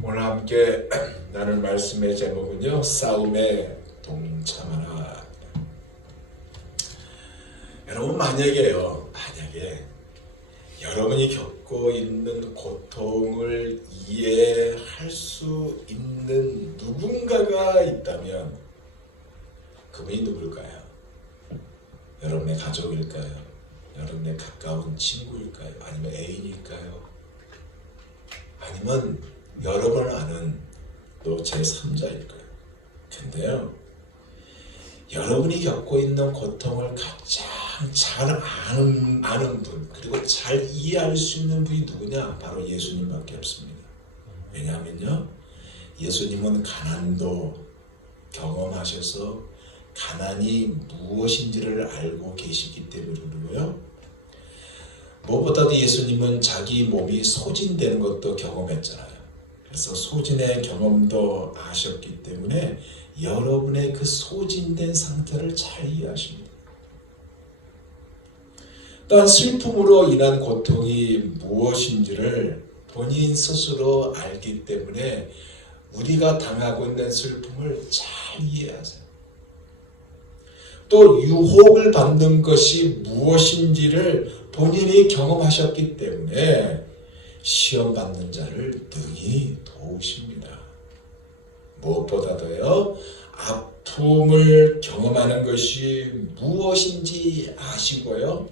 오늘 함께 나눌 말씀의 제목은요, 싸움에 동참하라. 여러분, 만약에 여러분이 겪고 있는 고통을 이해할 수 있는 누군가가 있다면 그분이 누굴까요? 여러분의 가족일까요? 여러분의 가까운 친구일까요? 아니면 애인일까요? 아니면 여러분을 아는 또 제3자일까요? 근데요, 여러분이 겪고 있는 고통을 가장 잘 아는 분, 그리고 잘 이해할 수 있는 분이 누구냐? 바로 예수님밖에 없습니다. 왜냐하면요, 예수님은 가난도 경험하셔서 가난이 무엇인지를 알고 계시기 때문이고요. 무엇보다도 예수님은 자기 몸이 소진되는 것도 경험했잖아요. 그래서 소진의 경험도 아셨기 때문에 여러분의 그 소진된 상태를 잘 이해하십니다. 또한 슬픔으로 인한 고통이 무엇인지를 본인 스스로 알기 때문에 우리가 당하고 있는 슬픔을 잘 이해하세요. 또 유혹을 받는 것이 무엇인지를 본인이 경험하셨기 때문에 시험 받는 자를 능히 도우십니다. 무엇보다도요, 아픔을 경험하는 것이 무엇인지 아시고요,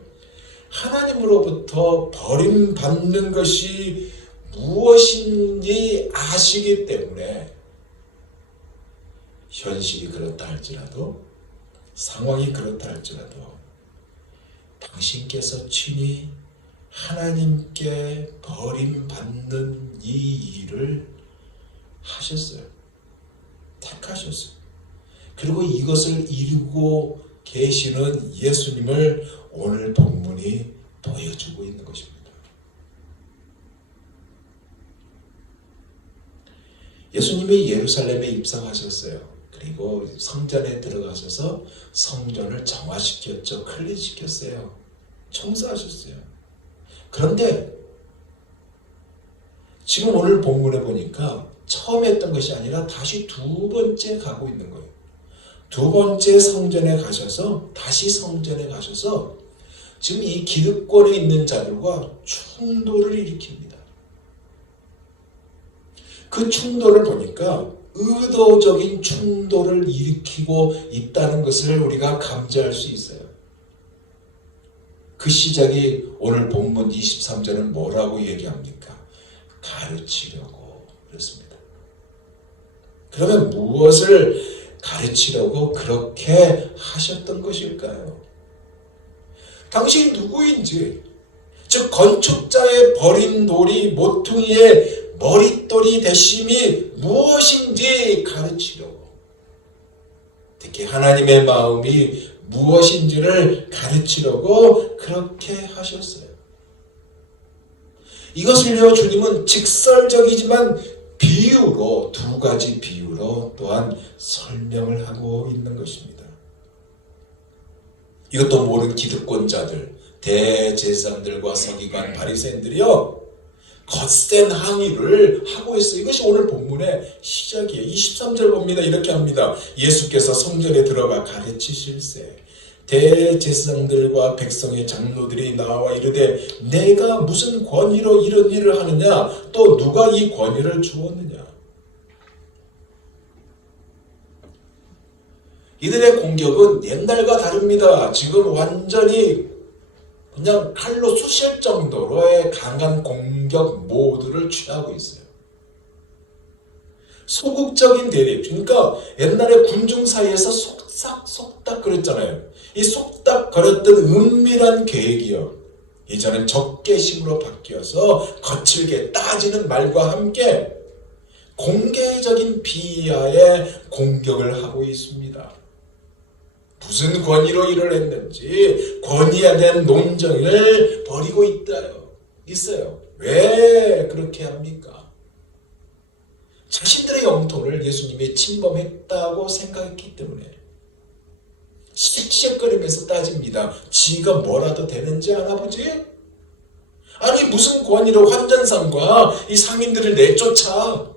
하나님으로부터 버림받는 것이 무엇인지 아시기 때문에 현실이 그렇다 할지라도, 상황이 그렇다 할지라도 당신께서 친히 하나님께 버림받는 이 일을 하셨어요. 택하셨어요. 그리고 이것을 이루고 계시는 예수님을 오늘 본문이 보여주고 있는 것입니다. 예수님이 예루살렘에 입성하셨어요. 그리고 성전에 들어가셔서 성전을 정화시켰죠. 클린시켰어요. 청소하셨어요. 그런데 지금 오늘 본문에 보니까 처음 했던 것이 아니라 다시 두 번째 가고 있는 거예요. 두 번째 성전에 가셔서 다시 성전에 가셔서 지금 이 기득권에 있는 자들과 충돌을 일으킵니다. 그 충돌을 보니까 의도적인 충돌을 일으키고 있다는 것을 우리가 감지할 수 있어요. 그 시작이 오늘 본문 23절은 뭐라고 얘기합니까? 가르치려고 그렇습니다. 그러면 무엇을 가르치려고 그렇게 하셨던 것일까요? 당신이 누구인지, 즉 건축자의 버린 돌이 모퉁이의 머릿돌이 되심이 무엇인지 가르치려고, 특히 하나님의 마음이 무엇인지를 가르치려고 그렇게 하셨어요. 이것을요, 주님은 직설적이지만 비유로, 두 가지 비유로 또한 설명을 하고 있는 것입니다. 이것도 모르는 기득권자들, 대제사장들과 서기관, 바리새인들이요, 거센 항의를 하고 있어요. 이것이 오늘 본문의 시작이에요. 23절 봅니다. 이렇게 합니다. 예수께서 성전에 들어가 가르치실세 대제사장들과 백성의 장로들이 나와 이르되 내가 무슨 권위로 이런 일을 하느냐? 또 누가 이 권위를 주었느냐? 이들의 공격은 옛날과 다릅니다. 지금 완전히 그냥 칼로 쑤실 정도로의 강한 공격 모드를 취하고 있어요. 소극적인 대립, 그러니까 옛날에 군중 사이에서 속닥속닥 그랬잖아요. 이 속닥거렸던 은밀한 계획이요, 이제는 적개심으로 바뀌어서 거칠게 따지는 말과 함께 공개적인 비하에 공격을 하고 있습니다. 무슨 권위로 일을 했는지 권위에 대한 논쟁을 벌이고 있어요. 왜 그렇게 합니까? 자신들의 영토를 예수님이 침범했다고 생각했기 때문에 씩씩거리면서 따집니다. 지가 뭐라도 되는지 알아보지? 아니 무슨 권위로 환전상과 이 상인들을 내쫓아?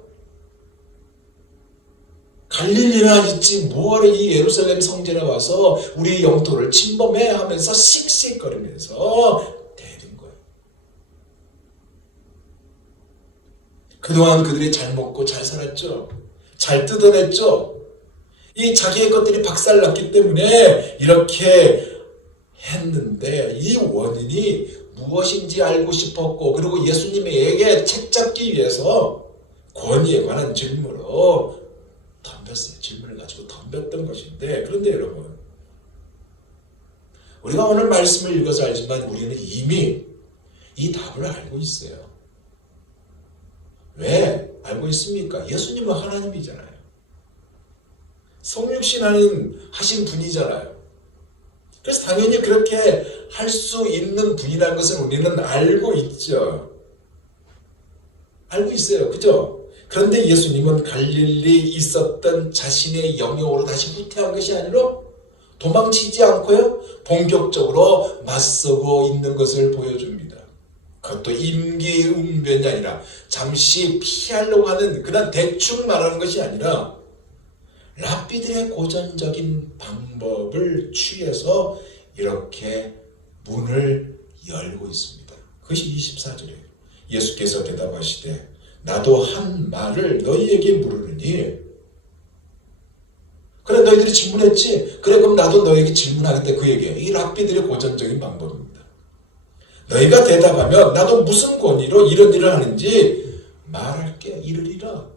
갈릴리나 있지 뭐하러 이 예루살렘 성전에 와서 우리 영토를 침범해 하면서 씩씩거리면서 대든 거예요. 그동안 그들이 잘 먹고 잘 살았죠. 잘 뜯어냈죠. 이 자기의 것들이 박살났기 때문에 이렇게 했는데 이 원인이 무엇인지 알고 싶었고 그리고 예수님에게 책잡기 위해서 권위에 관한 질문으로 덤볐어요. 질문을 가지고 덤볐던 것인데 그런데 여러분 우리가 오늘 말씀을 읽어서 알지만 우리는 이미 이 답을 알고 있어요. 왜 알고 있습니까? 예수님은 하나님이잖아요. 성육신 하신 분이잖아요. 그래서 당연히 그렇게 할 수 있는 분이라는 것을 우리는 알고 있죠. 알고 있어요. 그죠? 그런데 예수님은 갈릴리 있었던 자신의 영역으로 다시 후퇴한 것이 아니라 도망치지 않고요. 본격적으로 맞서고 있는 것을 보여줍니다. 그것도 임기응변이 아니라 잠시 피하려고 하는 그런 대충 말하는 것이 아니라 랍비들의 고전적인 방법을 취해서 이렇게 문을 열고 있습니다. 그것이 24절이에요. 예수께서 대답하시되 나도 한 말을 너희에게 물으느니 그래 너희들이 질문했지? 그래 그럼 나도 너희에게 질문하겠다 그에게 이 랍비들의 고전적인 방법입니다. 너희가 대답하면 나도 무슨 권위로 이런 일을 하는지 말할게 이르리라.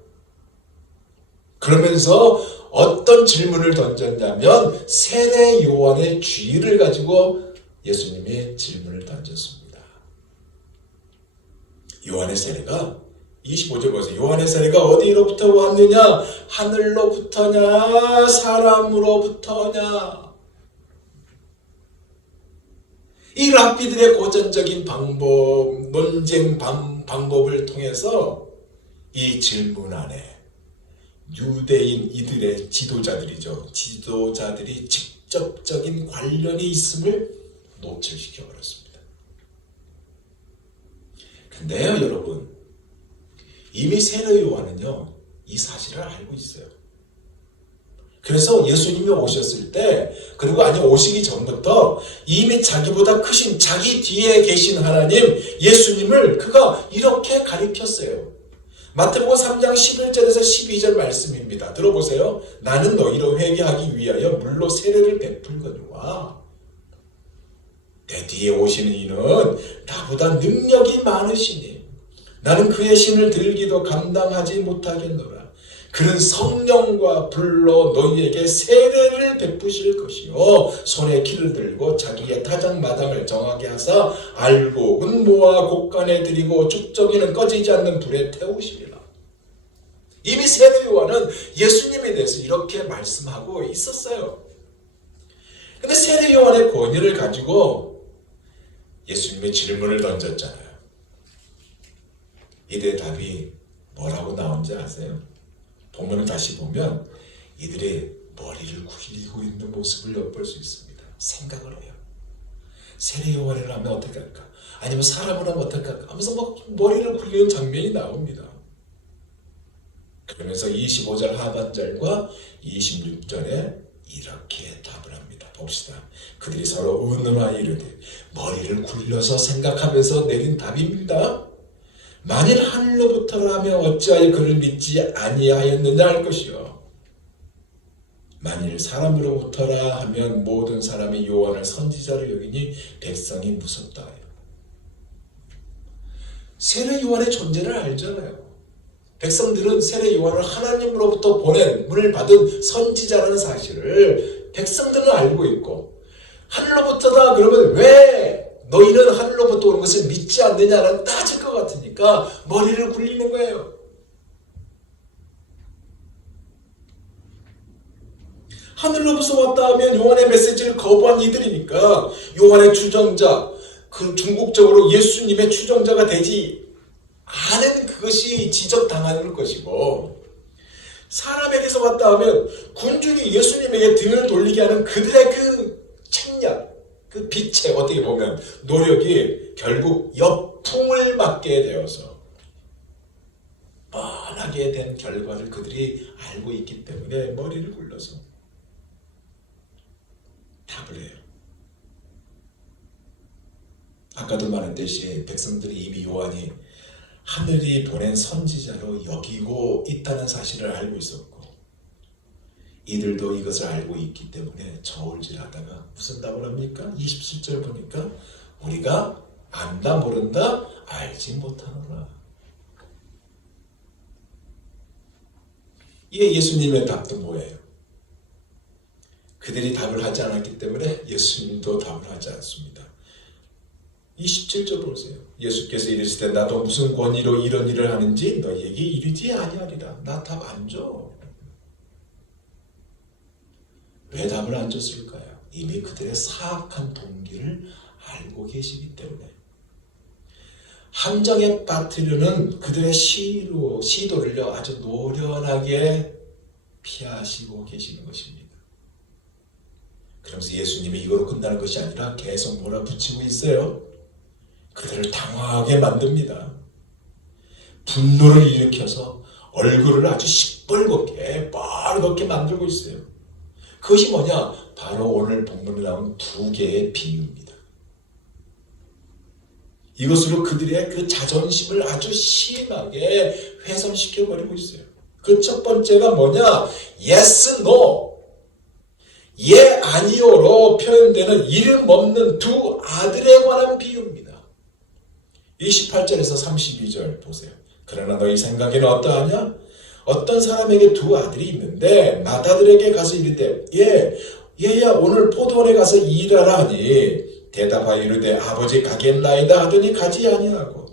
그러면서 어떤 질문을 던졌냐면 세례 요한의 쥐를 가지고 예수님이 질문을 던졌습니다. 요한의 세례가 25절 보세요. 요한의 세례가 어디로부터 왔느냐? 하늘로부터냐? 사람으로부터냐? 이 랍비들의 고전적인 방법, 논쟁 방법을 통해서 이 질문 안에 유대인 이들의 지도자들이죠. 지도자들이 직접적인 관련이 있음을 노출시켜 버렸습니다. 근데요, 여러분, 이미 세례 요한은요, 이 사실을 알고 있어요. 그래서 예수님이 오셨을 때, 그리고 아니 오시기 전부터 이미 자기보다 크신 자기 뒤에 계신 하나님, 예수님을 그가 이렇게 가리켰어요. 마태복음 3장 11절에서 12절 말씀입니다. 들어보세요. 나는 너희로 회개하기 위하여 물로 세례를 베풀거니와 내 뒤에 오시는 이는 나보다 능력이 많으시니 나는 그의 신을 들기도 감당하지 못하겠노라. 그는 성령과 불로 너희에게 세례를 베푸실 것이요 손에 키를 들고 자기의 타작마당을 정하게 하사 알곡은 모아 곡간에 들이고 쭉정이는 꺼지지 않는 불에 태우시리라. 이미 세례 요한은 예수님에 대해서 이렇게 말씀하고 있었어요. 근데 세례 요한의 권위를 가지고 예수님의 질문을 던졌잖아요. 이들의 답이 뭐라고 나온지 아세요? 본문을 다시 보면 이들의 머리를 굴리고 있는 모습을 엿볼 수 있습니다. 생각을 해요. 세례 요한을 하면 어떻게 할까? 아니면 사람을 하면 어떻게 할까? 하면서 막 머리를 굴리는 장면이 나옵니다. 그러면서 25절 하반절과 26절에 이렇게 답을 합니다. 봅시다. 그들이 서로 의논하여 이르되 머리를 굴려서 생각하면서 내린 답입니다. 만일 하늘로부터라 하면 어찌하여 그를 믿지 아니하였느냐 할 것이요 만일 사람으로부터라 하면 모든 사람이 요한을 선지자로 여기니 백성이 무섭다 하여. 세례 요한의 존재를 알잖아요. 백성들은 세례 요한을 하나님으로부터 보낸 문을 받은 선지자라는 사실을 백성들은 알고 있고 하늘로부터다 그러면 왜 너희는 하늘로부터 오는 것을 믿지 않느냐라는 따질 것 같으니까 머리를 굴리는 거예요. 하늘로부터 왔다 하면 요한의 메시지를 거부한 이들이니까 요한의 추종자, 그 중국적으로 예수님의 추종자가 되지 않은 그것이 지적당하는 것이고 사람에게서 왔다 하면 군중이 예수님에게 등을 돌리게 하는 그들의 그 책략, 그 빛의 어떻게 보면 노력이 결국 역풍을 맞게 되어서 뻔하게 된 결과를 그들이 알고 있기 때문에 머리를 굴려서 답을 해요. 아까도 말했듯이 백성들이 이미 요한이 하늘이 보낸 선지자로 여기고 있다는 사실을 알고 있었고 이들도 이것을 알고 있기 때문에 저울질하다가 무슨 답을 합니까? 27절 보니까 우리가 안다 모른다 알지 못하노라. 이게 예수님의 답도 뭐예요? 그들이 답을 하지 않았기 때문에 예수님도 답을 하지 않습니다. 27절 보세요. 예수께서 이르시되 나도 무슨 권위로 이런 일을 하는지 너희에게 이르지 아니하리라. 나 답 안 줘. 왜 답을 안 줬을까요? 이미 그들의 사악한 동기를 알고 계시기 때문에 함정에 빠뜨리는 그들의 시도를 아주 노련하게 피하시고 계시는 것입니다. 그러면서 예수님이 이거로 끝나는 것이 아니라 계속 몰아붙이고 있어요. 그들을 당황하게 만듭니다. 분노를 일으켜서 얼굴을 아주 시뻘겋게 빨갛게 만들고 있어요. 그것이 뭐냐? 바로 오늘 본문에 나온 두 개의 비유입니다. 이것으로 그들의 그 자존심을 아주 심하게 훼손시켜버리고 있어요. 그 첫 번째가 뭐냐? yes, no. 예, 아니요로 표현되는 이름 없는 두 아들에 관한 비유입니다. 28절에서 32절 보세요. 그러나 너희 생각에는 어떠하냐? 어떤 사람에게 두 아들이 있는데 맏아들에게 가서 이르되 얘야 오늘 포도원에 가서 일하라 하니 대답하여 이르되 아버지 가겠나이다 하더니 가지 아니하고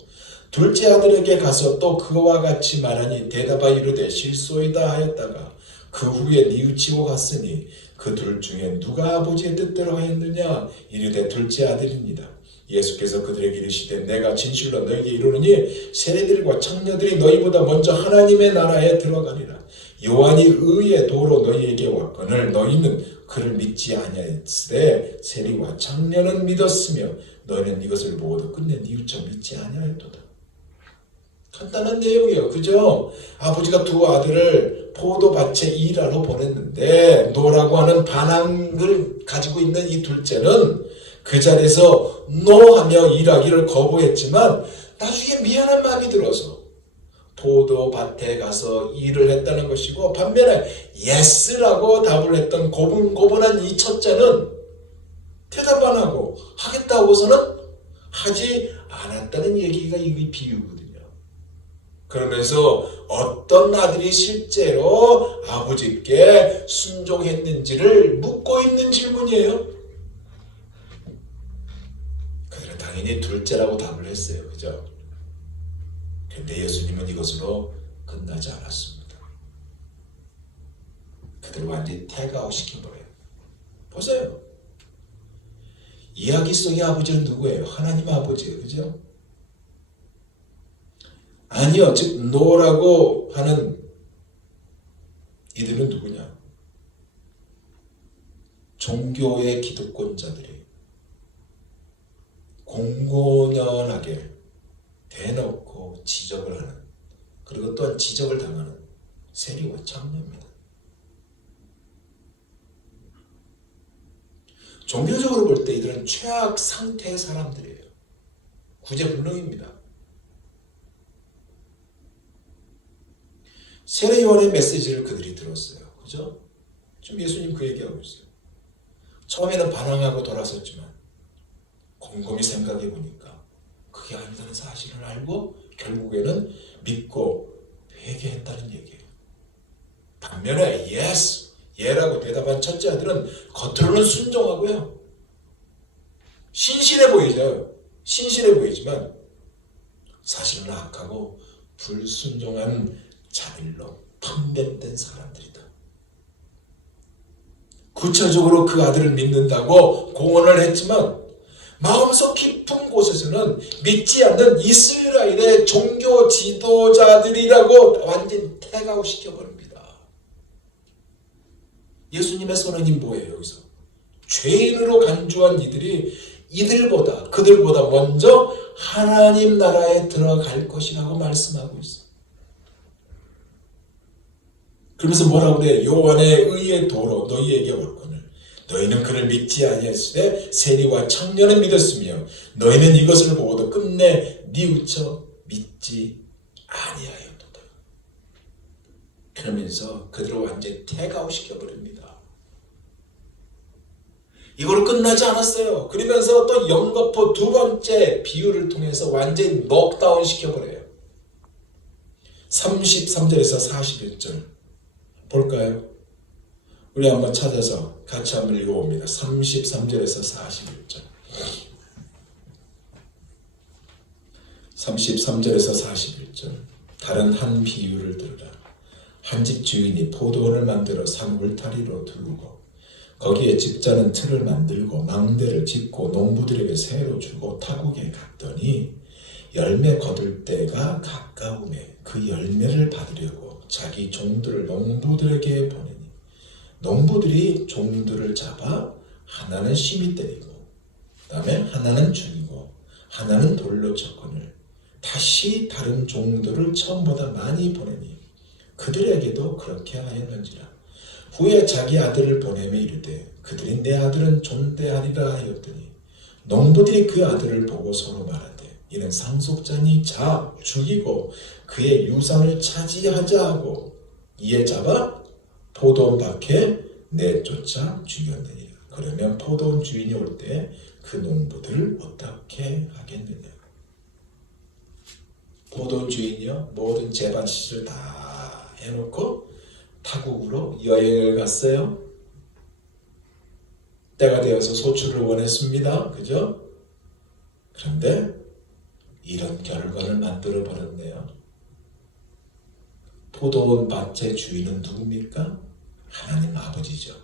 둘째 아들에게 가서 또 그와 같이 말하니 대답하여 이르되 실소이다 하였다가 그 후에 뉘우치고 갔으니 그 둘 중에 누가 아버지의 뜻대로 하였느냐? 이르되 둘째 아들입니다. 예수께서 그들에게 이르시되 내가 진실로 너희에게 이르노니 세리들과 청녀들이 너희보다 먼저 하나님의 나라에 들어가리라. 요한이 의의 도로 너희에게 왔거늘 너희는 그를 믿지 아니하였으되 세리와 청년은 믿었으며 너희는 이것을 모두 끝내 뉘우쳐 믿지 아니하였도다. 간단한 내용이에요. 그죠? 아버지가 두 아들을 포도밭에 일하러 보냈는데 노라고 하는 반항을 가지고 있는 이 둘째는 그 자리에서 노하며 일하기를 거부했지만 나중에 미안한 마음이 들어서 포도밭에 가서 일을 했다는 것이고 반면에 예스라고 답을 했던 고분고분한 이 첫째는 대답 안 하고 하겠다고서는 하지 않았다는 얘기가 이 비유거든요. 그러면서 어떤 아들이 실제로 아버지께 순종했는지를 묻고 있는 질문이에요. 그들은 당연히 둘째라고 답을 했어요. 그죠? 그런데 예수님은 이것으로 끝나지 않았습니다. 그들을 완전히 태그아웃 시켜버려요. 보세요. 이야기 속의 아버지는 누구예요? 하나님 아버지예요. 그죠? 아니요. 즉 노라고 하는 이들은 누구냐? 종교의 기득권자들이 공공연하게 대놓고 지적을 하는, 그리고 또한 지적을 당하는 세리와 청년입니다. 종교적으로 볼 때 이들은 최악 상태의 사람들이에요. 구제불능입니다. 세례 요한의 메시지를 그들이 들었어요. 그죠? 지금 예수님 그 얘기하고 있어요. 처음에는 반항하고 돌아섰지만 곰곰이 생각해 보니까 그게 아니라는 사실을 알고 결국에는 믿고 회개했다는 얘기예요. 반면에 yes, 예라고 대답한 첫째 아들은 겉으로는 순종하고요. 신실해 보이죠. 신실해 보이지만 사실은 악하고 불순종한 자들로 판별된 사람들이다. 구체적으로 그 아들을 믿는다고 공언을 했지만 마음속 깊은 곳에서는 믿지 않는 이스라엘의 종교 지도자들이라고 완전히 태그아웃 시켜버립니다. 예수님의 선언이 뭐예요? 여기서 죄인으로 간주한 이들이 그들보다 먼저 하나님 나라에 들어갈 것이라고 말씀하고 있어요. 그러면서 뭐라고 그래? 요한의 의의 도로 너희에게 왔거늘 너희는 그를 믿지 아니하시되 세리와 청년은 믿었으며 너희는 이것을 보고도 끝내 뉘우쳐 믿지 아니하였도다. 그러면서 그들을 완전히 태가웃 시켜버립니다. 이걸로 끝나지 않았어요. 그러면서 또 영거포 두 번째 비유를 통해서 완전히 넉다운 시켜버려요. 33절에서 41절 볼까요? 우리 한번 찾아서 같이 한번 읽어봅니다. 33절에서 41절 33절에서 41절 다른 한 비유를 들으라. 한 집 주인이 포도원을 만들어 산 울타리로 두르고 거기에 집자는 틀을 만들고 망대를 짓고 농부들에게 새로 주고 타국에 갔더니 열매 거둘 때가 가까우매 그 열매를 받으려고 자기 종들을 농부들에게 보내니 농부들이 종들을 잡아 하나는 심히 때리고 그다음에 하나는 죽이고 하나는 돌로 쳤거늘 다시 다른 종들을 처음보다 많이 보내니 그들에게도 그렇게 하였는지라. 후에 자기 아들을 보내며 이르되 그들이 내 아들은 존대하리라 하였더니 농부들이 그 아들을 보고 서로 말하되 이는 상속자니 자 죽이고 그의 유산을 차지하자 하고 이에 잡아 포도원 밖에 내쫓아 죽였느니라. 그러면 포도원 주인이 올 때 그 농부들을 어떻게 하겠느냐. 포도원 주인이요 모든 재반 시설 다 해놓고 타국으로 여행을 갔어요. 때가 되어서 소출을 원했습니다. 그죠? 그런데 이런 결과를 만들어 버렸네요. 포도원 밭의 주인은 누굽니까? 하나님 아버지죠.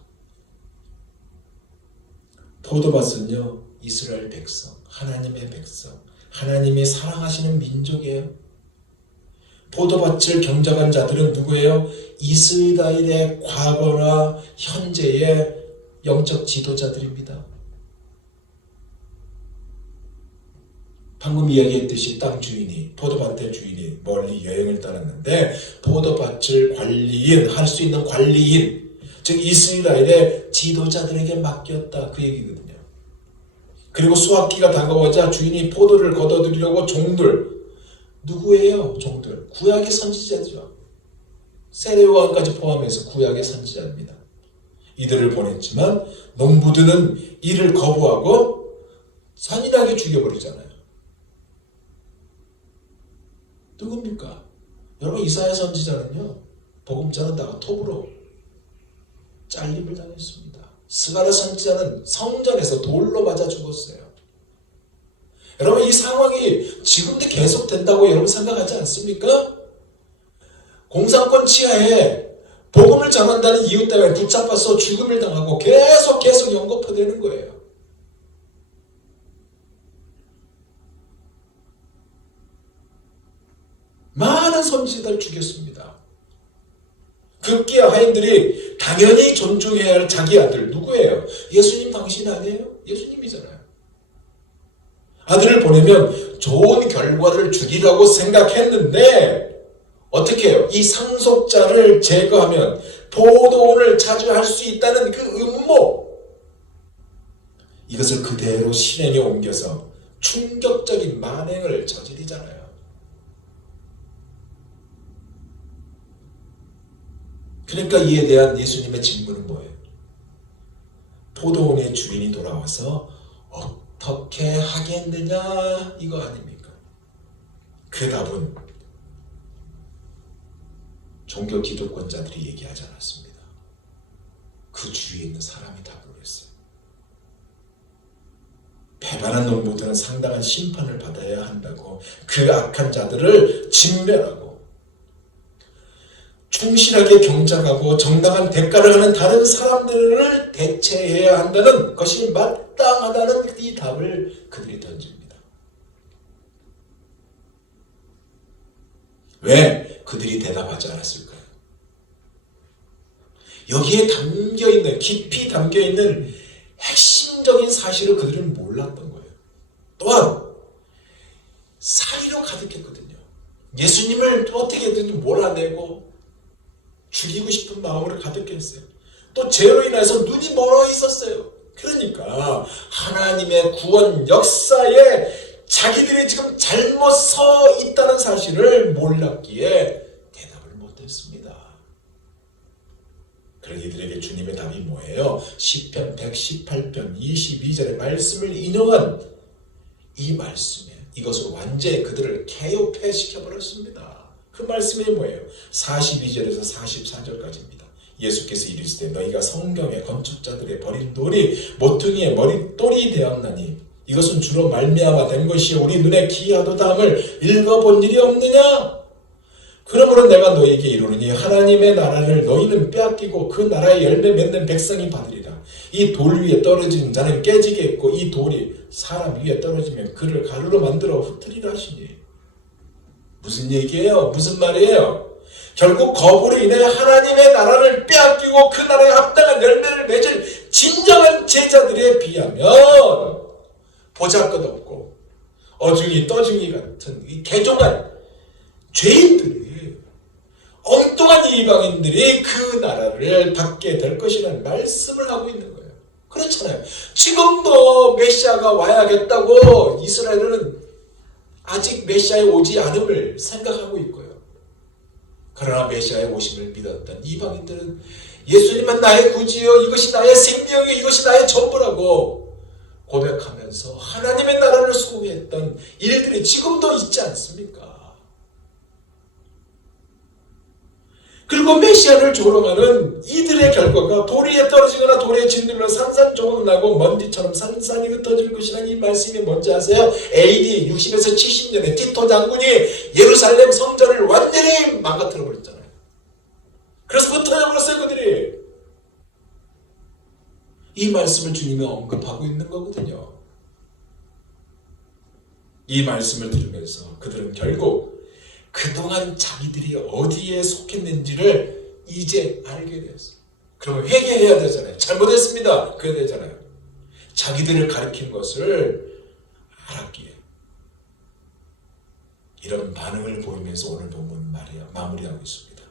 포도밭은요 이스라엘 백성, 하나님의 백성, 하나님이 사랑하시는 민족이에요. 포도밭을 경작한 자들은 누구예요? 이스라엘의 과거나 현재의 영적 지도자들입니다. 방금 이야기했듯이 땅 주인이, 포도밭의 주인이 멀리 여행을 떠났는데 포도밭을 할 수 있는 관리인, 즉 이스라엘의 지도자들에게 맡겼다 그 얘기거든요. 그리고 수확기가 다가오자 주인이 포도를 걷어들이려고 종들, 누구예요? 종들. 구약의 선지자죠. 세례요한까지 포함해서 구약의 선지자입니다. 이들을 보냈지만 농부들은 이를 거부하고 잔인하게 죽여버리잖아요. 누굽니까? 여러분 이사야 선지자는요. 복음 전하다가 톱으로 잘림을 당했습니다. 스가랴 선지자는 성전에서 돌로 맞아 죽었어요. 여러분 이 상황이 지금도 계속 된다고 여러분 생각하지 않습니까? 공산권 치하에 복음을 전한다는 이유 때문에 붙잡아서 죽음을 당하고 계속 연거푸되는 거예요. 많은 선지자들 죽였습니다. 급기야 하인들이 당연히 존중해야 할 자기 아들 누구예요? 예수님 당신 아니에요? 예수님이잖아요. 아들을 보내면 좋은 결과를 주기라고 생각했는데 어떻게 해요? 이 상속자를 제거하면 포도원을 차지할 수 있다는 그 음모, 이것을 그대로 실행에 옮겨서 충격적인 만행을 저지르잖아요. 그러니까 이에 대한 예수님의 질문은 뭐예요? 포도원의 주인이 돌아와서 어떻게 하겠느냐 이거 아닙니까? 그 답은 종교 기독권자들이 얘기하지 않았습니다. 그 주위에 있는 사람이 답을 했어요. 배반한 농부들은 상당한 심판을 받아야 한다고, 그 악한 자들을 진멸하고 충실하게 경작하고 정당한 대가를 하는 다른 사람들을 대체해야 한다는 것이 마땅하다는 이 답을 그들이 던집니다. 왜 그들이 대답하지 않았을까요? 여기에 담겨있는, 깊이 담겨있는 핵심적인 사실을 그들은 몰랐던 거예요. 또한 사리로 가득했거든요. 예수님을 어떻게든 몰아내고 죽이고 싶은 마음으로 가득했어요. 또 죄로 인해서 눈이 멀어 있었어요. 그러니까 하나님의 구원 역사에 자기들이 지금 잘못 서 있다는 사실을 몰랐기에 대답을 못했습니다. 그런 이들에게 주님의 답이 뭐예요? 시편 118편 22절의 말씀을 인용한 이 말씀에 이것을 완전히 그들을 개요패시켜버렸습니다. 그 말씀이 뭐예요? 42절에서 44절까지입니다. 예수께서 이르시되 너희가 성경의 건축자들의 버린 돌이 모퉁이의 머릿돌이 되었나니 이것은 주로 말미암아 된 것이요 우리 눈에 기이하도다 함을 읽어본 일이 없느냐? 그러므로 내가 너희에게 이르노니 하나님의 나라를 너희는 빼앗기고 그 나라의 열매 맺는 백성이 받으리라. 이 돌 위에 떨어지는 자는 깨지겠고 이 돌이 사람 위에 떨어지면 그를 가루로 만들어 흩으리라 하시니. 무슨 얘기예요? 무슨 말이에요? 결국 거부로 인해 하나님의 나라를 빼앗기고 그 나라에 합당한 열매를 맺을 진정한 제자들에 비하면 보잘것없고 어중이 떠중이 같은 이 개종한 죄인들이 엉뚱한 이방인들이 그 나라를 받게 될 것이라는 말씀을 하고 있는 거예요. 그렇잖아요. 지금도 메시아가 와야겠다고 이스라엘은 아직 메시아에 오지 않음을 생각하고 있고요. 그러나 메시아의 오심을 믿었던 이방인들은 예수님은 나의 구주요 이것이 나의 생명이요 이것이 나의 전부라고 고백하면서 하나님의 나라를 수호했던 일들이 지금도 있지 않습니까? 그리고 메시아를 조롱하는 이들의 결과가 돌 위에 떨어지거나 돌에 짓눌러 산산조각 나고 먼지처럼 산산이 흩어질 것이라는 이 말씀이 뭔지 아세요? AD 60에서 70년에 티토 장군이 예루살렘 성전을 완전히 망가뜨려 버렸잖아요. 그래서 흩어져 버렸어요 그들이. 이 말씀을 주님이 언급하고 있는 거거든요. 이 말씀을 들으면서 그들은 결국 그동안 자기들이 어디에 속했는지를 이제 알게 되었어요. 그러면 회개해야 되잖아요. 잘못했습니다. 그래야 되잖아요. 자기들을 가리킨 것을 알았기에 이런 반응을 보이면서 오늘 본문 마무리하고 있습니다.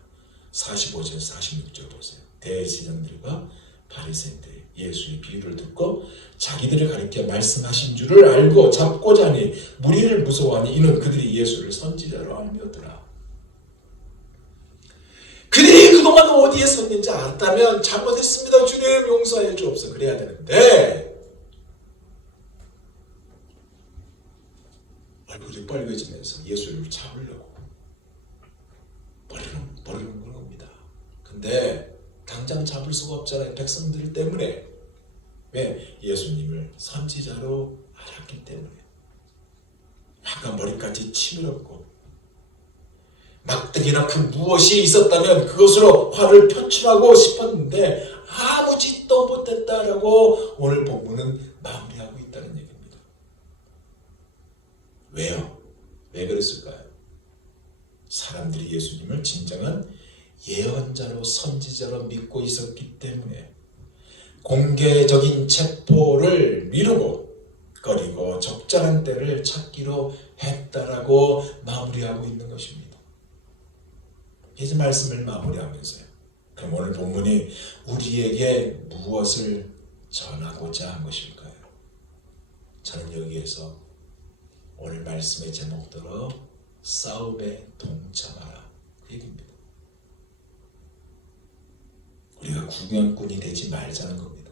45절 46절 보세요. 대제사장들과 바리새인들이 예수의 비유를 듣고 자기들을 가리켜 말씀하신 줄을 알고 잡고자 하니 무리를 무서워하니 이는 그들이 예수를 선지자로 알미었더라. 그들이 그동안 어디에 섰는지 알았다면 잘못했습니다. 주님 용서해 주옵소서 그래야 되는데 얼굴이 빨개지면서 예수를 잡으려고 버리는 겁니다. 근데 당장 잡을 수가 없잖아요. 백성들 때문에. 왜? 예수님을 선지자로 알았기 때문에. 아까 머리까지 치밀었고 막대기나 그 무엇이 있었다면 그것으로 화를 표출하고 싶었는데 아무 짓도 못했다라고 오늘 본문은 마무리하고 있다는 얘기입니다. 왜요? 왜 그랬을까요? 사람들이 예수님을 진정한 예언자로 선지자로 믿고 있었기 때문에 공개적인 체포를 미루고 거리고 적절한 때를 찾기로 했다라고 마무리하고 있는 것입니다. 이제 말씀을 마무리하면서요. 그럼 오늘 본문이 우리에게 무엇을 전하고자 한 것일까요? 저는 여기에서 오늘 말씀의 제목대로 싸움에 동참하라 그 얘기입니다. 우리가 구경꾼이 되지 말자는 겁니다.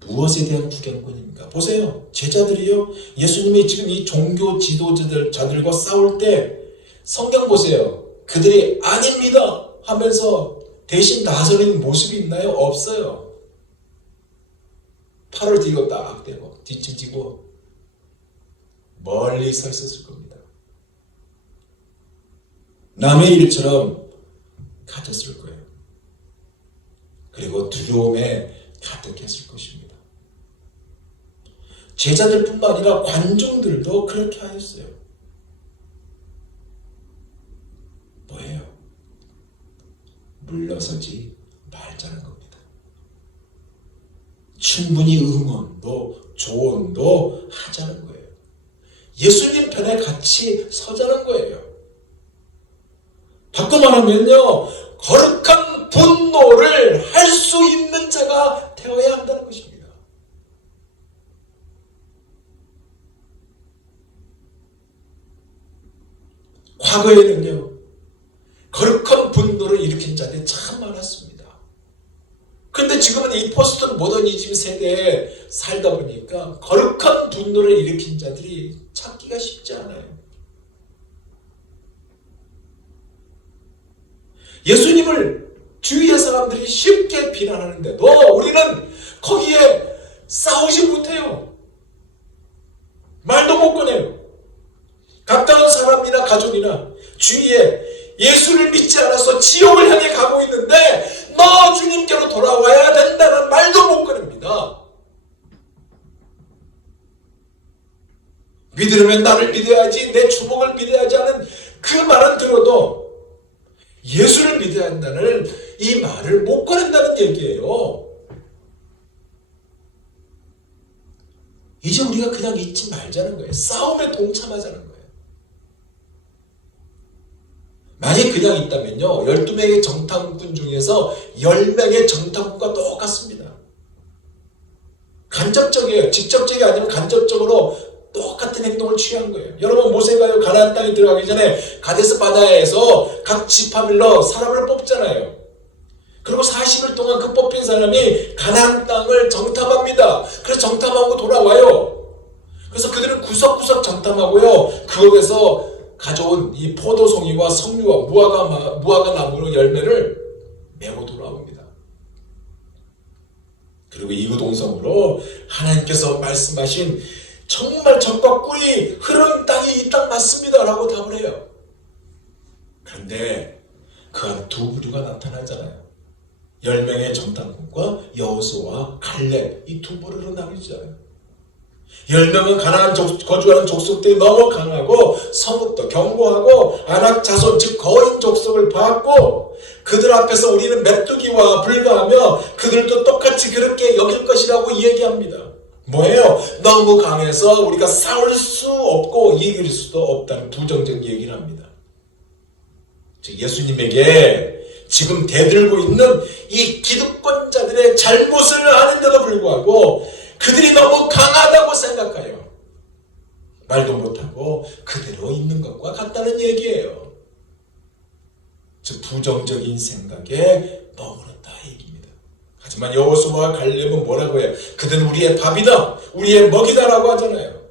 무엇에 대한 구경꾼입니까? 보세요. 제자들이요. 예수님이 지금 이 종교 지도자들과 싸울 때 성경 보세요. 그들이 아닙니다 하면서 대신 나서는 모습이 있나요? 없어요. 팔을 뒤로 딱 대고 뒷짐지고 멀리 서 있었을 겁니다. 남의 일처럼 가졌을 거예요. 그리고 두려움에 가득했을 것입니다. 제자들뿐만 아니라 관중들도 그렇게 하였어요. 뭐예요? 물러서지 말자는 겁니다. 충분히 응원도 조언도 하자는 거예요. 예수님 편에 같이 서자는 거예요. 말하면요, 거룩한 분노를 할 수 있는 자가 되어야 한다는 것입니다. 과거에는요, 거룩한 분노를 일으킨 자들이 참 많았습니다. 근데 지금은 이 포스트 모더니즘 세대에 살다 보니까 거룩한 분노를 일으킨 자들이 찾기가 쉽지 않아요. 예수님을 주위의 사람들이 쉽게 비난하는데도 우리는 거기에 싸우지 못해요. 말도 못 꺼내요. 가까운 사람이나 가족이나 주위에 예수를 믿지 않아서 지옥을 향해 가고 있는데 너 주님께로 돌아와야 된다는 말도 못 꺼냅니다. 믿으려면 나를 믿어야지, 내 주먹을 믿어야지 하는 그 말은 들어도 예수를 믿어야 한다는 이 말을 못 꺼낸다는 얘기예요. 이제 우리가 그냥 잊지 말자는 거예요. 싸움에 동참하자는 거예요. 만약 그냥 있다면요, 12명의 정탐꾼 중에서 10명의 정탐꾼과 똑같습니다. 간접적이에요. 직접적이 아니면 간접적으로 똑같은 행동을 취한 거예요. 여러분, 모세가요, 가나안 땅에 들어가기 전에 가데스 바네아에서 각 지파별로 사람을 뽑잖아요. 그리고 40일 동안 그 뽑힌 사람이 가나안 땅을 정탐합니다. 그래서 정탐하고 돌아와요. 그래서 그들은 구석구석 정탐하고요, 그곳에서 가져온 이 포도송이와 석류와 무화과 나무 열매를 메고 돌아옵니다. 그리고 이구동성으로 하나님께서 말씀하신 정말 젖과 꿀이 흐르는 땅이 이 땅 맞습니다 라고 답을 해요. 그런데 그 안에 두 부류가 나타나잖아요. 10명의 정탐꾼과 여호수아와 갈렙, 이 두 부류로 나뉘잖아요. 10명은 가나안 거주하는 족속들이 너무 강하고 성읍도 견고하고 아낙 자손 즉 거인 족속을 봤고 그들 앞에서 우리는 메뚜기와 불과하며 그들도 똑같이 그렇게 여길 것이라고 얘기합니다. 뭐예요? 너무 강해서 우리가 싸울 수 없고 이길 수도 없다는 부정적 얘기를 합니다. 즉 예수님에게 지금 대들고 있는 이 기득권자들의 잘못을 아는데도 불구하고 그들이 너무 강하다고 생각하여 말도 못하고 그대로 있는 것과 같다는 얘기예요. 즉 부정적인 생각에 머무른다 얘기입니다. 하지만 여호수아와 갈렙은 뭐라고 해요? 그들은 우리의 밥이다, 우리의 먹이다라고 하잖아요.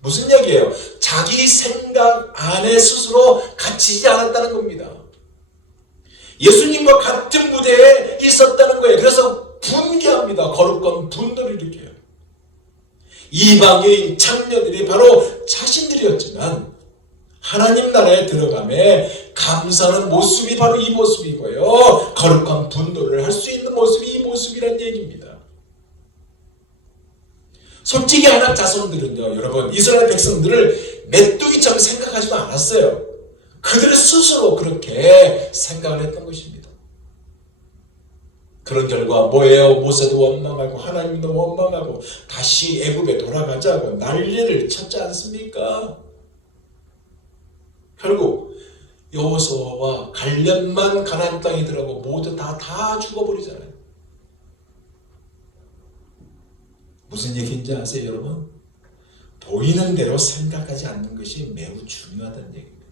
무슨 얘기예요? 자기 생각 안에 스스로 갇히지 않았다는 겁니다. 예수님과 같은 무대에 있었다는 거예요. 그래서 분개합니다. 거룩한 분노를 일으켜요. 이방인 창녀들이 바로 자신들이었지만 하나님 나라에 들어감에 감사하는 모습이 바로 이 모습이고요. 거룩한 분노를 할 수 있는 모습이 이 모습이란 얘기입니다. 솔직히 아낙 자손들은요, 여러분, 이스라엘 백성들을 메뚜기처럼 생각하지도 않았어요. 그들 스스로 그렇게 생각을 했던 것입니다. 그런 결과 뭐예요? 모세도 원망하고 하나님도 원망하고 다시 애굽에 돌아가자고 난리를 쳤지 않습니까? 결국 여호수아와 갈렙만 가나안 땅에 들어가고 모두 다 죽어버리잖아요. 무슨 얘기인지 아세요, 여러분? 보이는 대로 생각하지 않는 것이 매우 중요하다는 얘기입니다.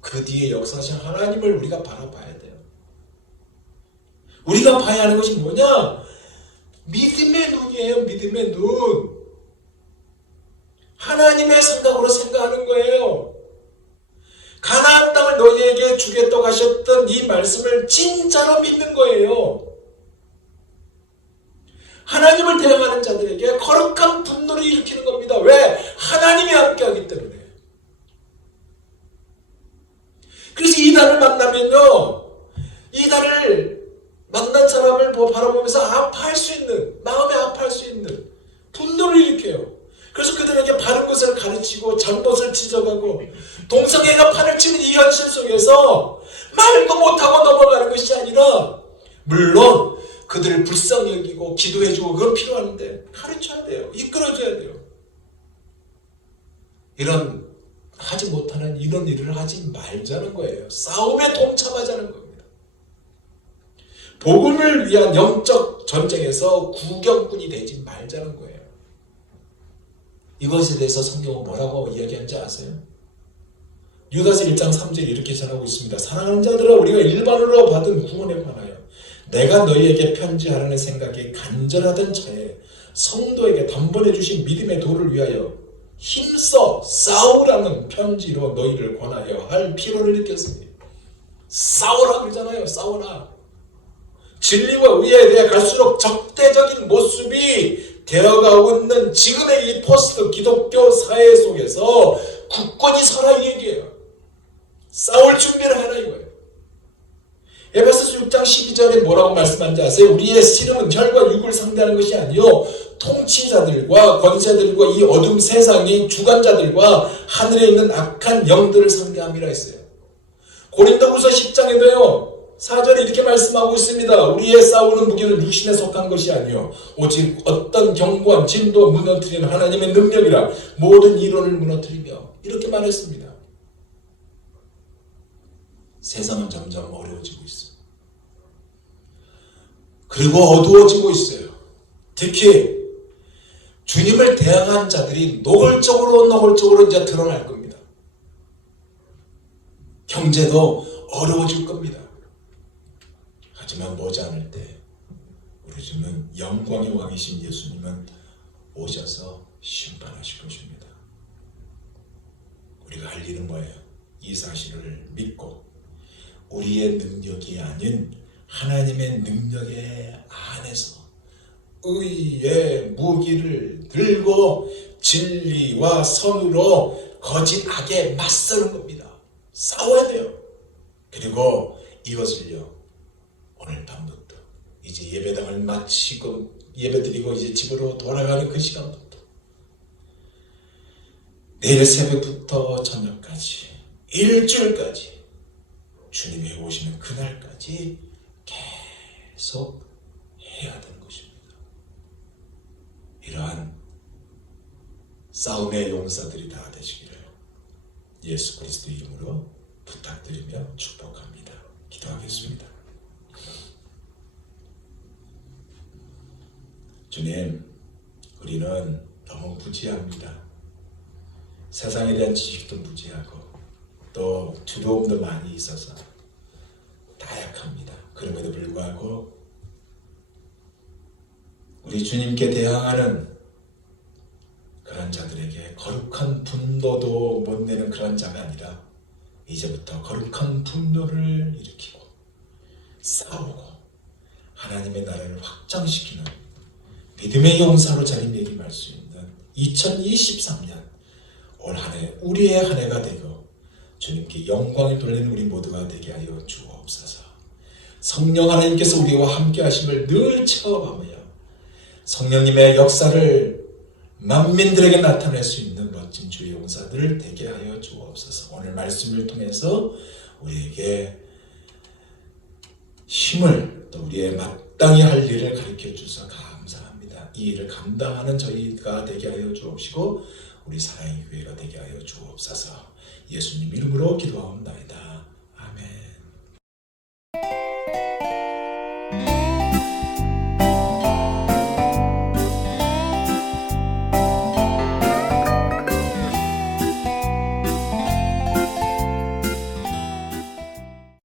그 뒤에 역사하신 하나님을 우리가 바라봐야 돼요. 우리가 봐야 하는 것이 뭐냐? 믿음의 눈이에요. 믿음의 눈. 하나님의 생각으로 생각하는 거예요. 가나안 땅을 너희에게 주겠다고 하셨던 이 말씀을 진짜로 믿는 거예요. 하나님을 대항하는 자들에게 거룩한 분노를 일으키는 겁니다. 왜? 하나님이 함께하기 때문에. 그래서 이단을 만나면요, 이단을 만난 사람을 바라보면서 아파할 수 있는, 마음에 아파할 수 있는 분노를 일으켜요. 그래서 그들에게 바른 것을 가르치고 잘못을 지적하고 동성애가 판을 치는 이 현실 속에서 말도 못하고 넘어가는 것이 아니라, 물론 그들을 불쌍히 여기고 기도해주고 그건 필요한데 가르쳐야 돼요. 이끌어줘야 돼요. 이런 하지 못하는 이런 일을 하지 말자는 거예요. 싸움에 동참하자는 겁니다. 복음을 위한 영적 전쟁에서 구경꾼이 되지 말자는 거예요. 이것에 대해서 성경은 뭐라고 이야기하는지 아세요? 유다서 1장 3절에 이렇게 전하고 있습니다. 사랑하는 자들아, 우리가 일반으로 받은 구원에 관하여 내가 너희에게 편지하라는 생각이 간절하던 차에 성도에게 단번에 주신 믿음의 도를 위하여 힘써 싸우라는 편지로 너희를 권하여 할 필요를 느꼈습니다. 싸우라 그러잖아요. 싸우라. 진리와 의에 대해 갈수록 적대적인 모습이 되어가고 있는 지금의 이 포스트 기독교 사회 속에서 굳건히 서라 이 얘기예요. 싸울 준비를 하라 이거예요. 에베소서 6장 12절에 뭐라고 말씀하는지 아세요? 우리의 씨름은 혈과 육을 상대하는 것이 아니요 통치자들과 권세들과 이 어둠 세상의 주관자들과 하늘에 있는 악한 영들을 상대함이라 했어요. 고린도후서 10장에도요 4절에 이렇게 말씀하고 있습니다. 우리의 싸우는 무기는 육신에 속한 것이 아니요 오직 어떤 견고한 진도 무너뜨리는 하나님의 능력이라 모든 이론을 무너뜨리며 이렇게 말했습니다. 세상은 점점 어려워지고 있어요. 그리고 어두워지고 있어요. 특히 주님을 대항한 자들이 노골적으로 이제 드러날 겁니다. 경제도 어려워질 겁니다. 하지만 머지않을 때 우리 주는 영광의 왕이신 예수님은 오셔서 심판하실 것입니다. 우리가 할 일은 뭐예요? 이 사실을 믿고 우리의 능력이 아닌 하나님의 능력의 안에서 의의 무기를 들고 진리와 선으로 거짓 악에 맞서는 겁니다. 싸워야 돼요. 그리고 이것을요 오늘 밤부터 이제 예배당을 마치고 예배드리고 이제 집으로 돌아가는 그 시간부터 내일 새벽부터 저녁까지 일주일까지 주님이 오시는 그날까지 계속 해야 되는 것입니다. 이러한 싸움의 용사들이 다 되시기를 예수 그리스도 이름으로 부탁드리며 축복합니다. 기도하겠습니다. 주님, 우리는 너무 무지합니다. 세상에 대한 지식도 무지하고 또 두려움도 많이 있어서 다약합니다. 그럼에도 불구하고 우리 주님께 대항하는 그런 자들에게 거룩한 분노도 못 내는 그런 자가 아니라 이제부터 거룩한 분노를 일으키고 싸우고 하나님의 나라를 확장시키는 믿음의 용사로 자리매김할 수 있는 2023년 올 한 해 우리의 한 해가 되고 주님께 영광을 돌리는 우리 모두가 되게 하여 주옵소서. 성령 하나님께서 우리와 함께 하심을 늘 체험하며 성령님의 역사를 만민들에게 나타낼 수 있는 멋진 주의 용사들 되게 하여 주옵소서. 오늘 말씀을 통해서 우리에게 힘을 또 우리의 마땅히 할 일을 가르쳐 주셔서 감사합니다. 이 일을 감당하는 저희가 되게 하여 주옵시고 우리 사랑의 교회가 되게 하여 주옵소서. 예수님 이름으로 기도하옵나이다.